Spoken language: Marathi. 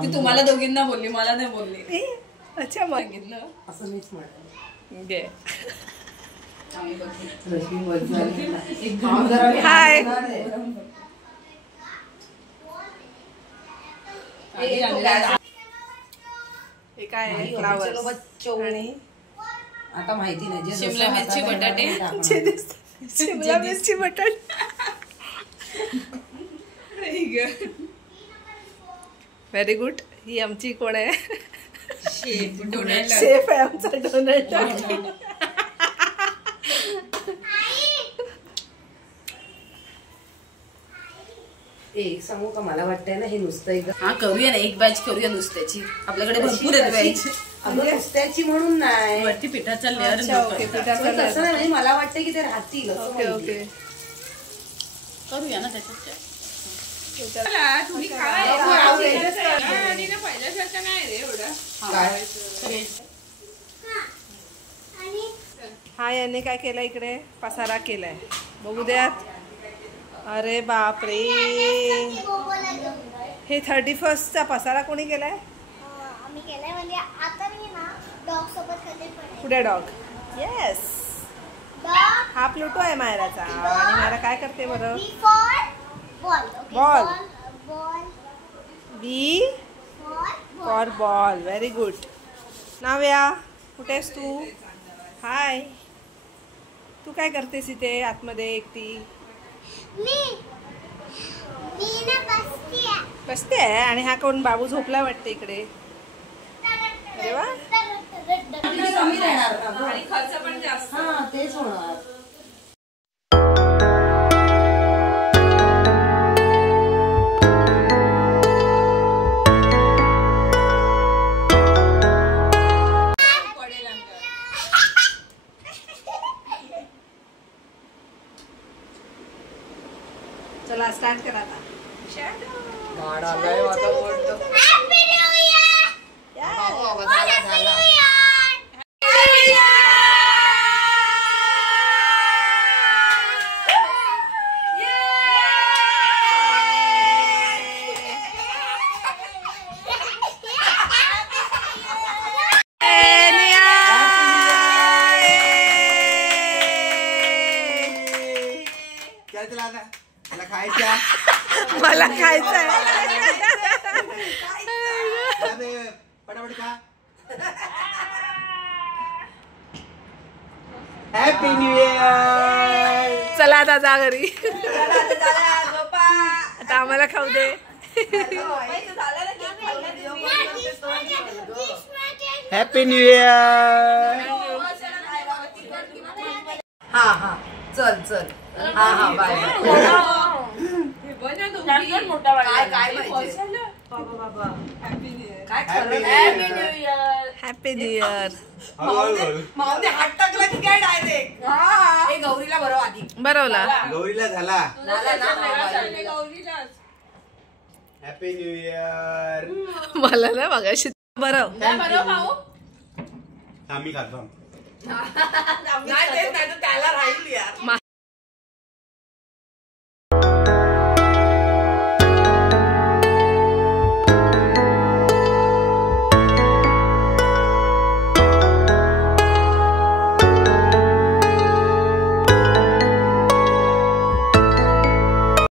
ती तुम्हाला दोघींना बोलली, मला नाही बोलली. अच्छा बघितलं असं मीच म्हटलं. हाय हे काय आहे? फ्लावर्स आणि आता माहिती नाही. शिमला मिरची बटाटे. शिमला मिरची बटाटे. Very good. ही आमची कोण आहे? शेफ आहे आमचा डोनाल्ड. एक सांगू का, मला वाटतंय ना हे नुसतं हा करूया ना, एक बॅच करूया नुसत्याची. आपल्याकडे भरपूर आहेत बॅच. नुसत्याची म्हणून नाही, वरती पिठाचा लेअर. तसं नाही, मला वाटतं की ते राहतील. ओके ओके करूया ना त्याच्यात. हा याने काय केलं इकडे? पसारा केलाय, बघू द्यात. अरे बाप रे, हे 31st पसारा कोणी केलाय? आम्ही केलाय. म्हणजे आता मी ना डॉग सोबत कधी पण. पुढे डॉग. येस, हा प्लुटो आहे मायराचा. आणि मायरा काय करते बरं? Ball. B for ball. Very good. Navya कुठेस तू? हाय, तू काय करतेस इथे आतमध्ये एकटी? बसते आहे. आणि हा कोण? बाबू झोपला वाटते इकडे. अरे वा, कमी राहणार आणि खर्च पण जास्त. हा तेच होणार. चला स्टार्ट करा आता. मला खायचं आहे. Happy new year. चला आता जा घरी. आता आम्हाला खाऊ दे. Happy new year. हा हा चल चल. हा हा bye bye. Happy new year. मावने हात टाकला की काय डायरेक्ट? हे गौरीला बरं आधी. बरोवला. गौरीला झाला. गौरीलाच. Happy new year. मला ना मगाशी बरं. आम्ही खातो. नाही त्याला राहील यार.